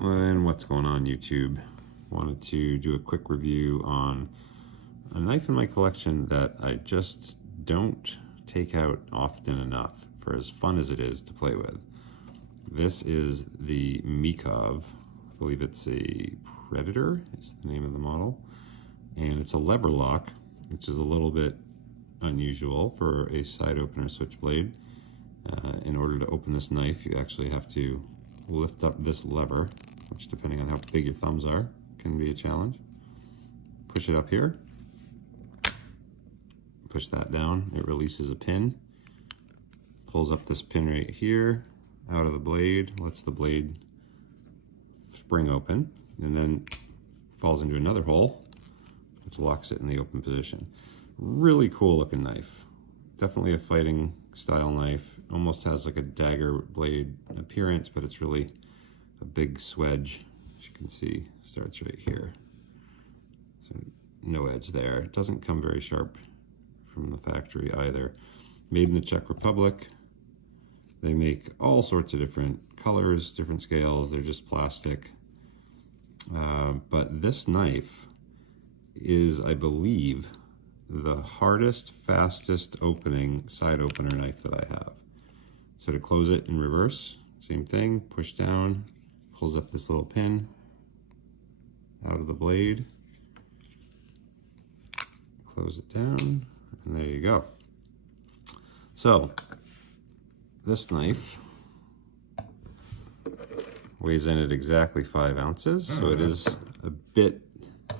And what's going on, YouTube? Wanted to do a quick review on a knife in my collection that I just don't take out often enough for as fun as it is to play with. This is the Mikov, I believe it's a Predator is the name of the model, and it's a Leverlock, which is a little bit unusual for a side opener switchblade. In order to open this knife, you actually have to lift up this lever, which depending on how big your thumbs are, can be a challenge. Push it up here, push that down, it releases a pin, pulls up this pin right here out of the blade, lets the blade spring open, and then falls into another hole, which locks it in the open position. Really cool looking knife. Definitely a fighting style knife. Almost has like a dagger blade appearance, but it's really a big swedge. As you can see, starts right here. So no edge there. It doesn't come very sharp from the factory either. Made in the Czech Republic. They make all sorts of different colors, different scales. They're just plastic. But this knife is, I believe, the hardest, fastest opening side opener knife that I have. So to close it in reverse, same thing, push down, pulls up this little pin out of the blade, close it down, and there you go. So this knife weighs in at exactly 5 ounces, so it is a bit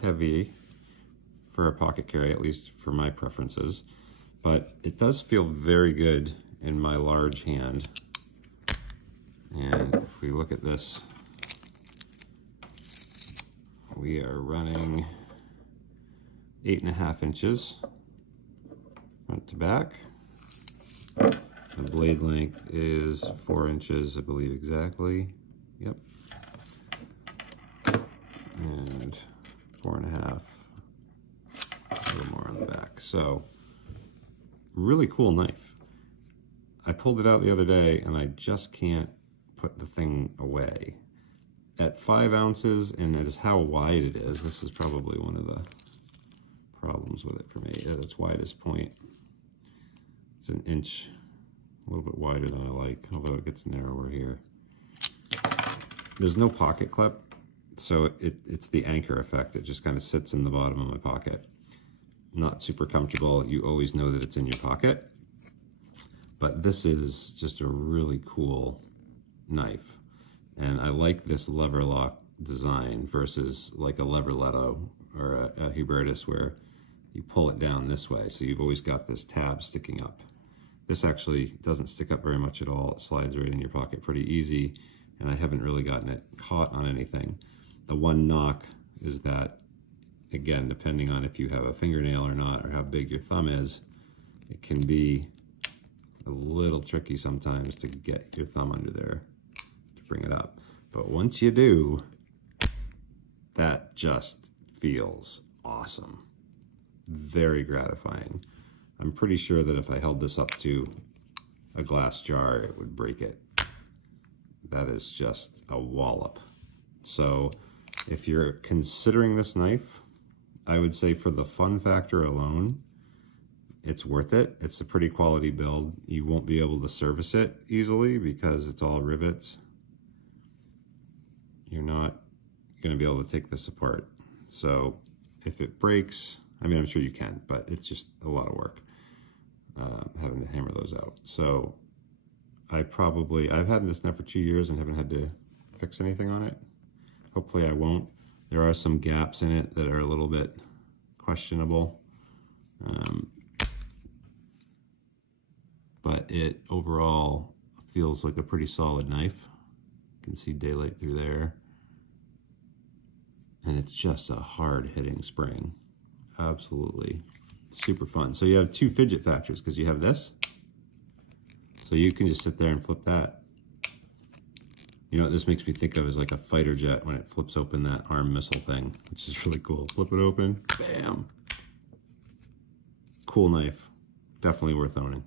heavy for a pocket carry, at least for my preferences, but it does feel very good in my large hand. And if we look at this, we are running 8.5 inches front to back. The blade length is 4 inches, I believe exactly. Yep. And 4.5. A little more on the back. So really cool knife. I pulled it out the other day and I just can't put the thing away. At 5 ounces, and it is how wide it is, this is probably one of the problems with it for me. At its widest point, it's an inch, a little bit wider than I like, although it gets narrower here. There's no pocket clip, so it's the anchor effect. It just kind of sits in the bottom of my pocket. Not super comfortable. You always know that it's in your pocket. But this is just a really cool knife. And I like this lever lock design versus like a leverletto or a Hubertus where you pull it down this way. So you've always got this tab sticking up. This actually doesn't stick up very much at all. It slides right in your pocket pretty easy. And I haven't really gotten it caught on anything. The one knock is that, again, depending on if you have a fingernail or not, or how big your thumb is, it can be a little tricky sometimes to get your thumb under there to bring it up. But once you do, that just feels awesome. Very gratifying. I'm pretty sure that if I held this up to a glass jar, it would break it. That is just a wallop. So if you're considering this knife, I would say for the fun factor alone, it's worth it. It's a pretty quality build. You won't be able to service it easily because it's all rivets. You're not going to be able to take this apart. So if it breaks, I mean, I'm sure you can, but it's just a lot of work having to hammer those out. So I've had this knife for 2 years and haven't had to fix anything on it. Hopefully I won't. There are some gaps in it that are a little bit questionable. But it overall feels like a pretty solid knife. You can see daylight through there. And it's just a hard hitting spring. Absolutely super fun. So you have 2 fidget factors because you have this. So you can just sit there and flip that. You know what this makes me think of is like a fighter jet when it flips open that arm missile thing, which is really cool. Flip it open, bam. Cool knife. Definitely worth owning.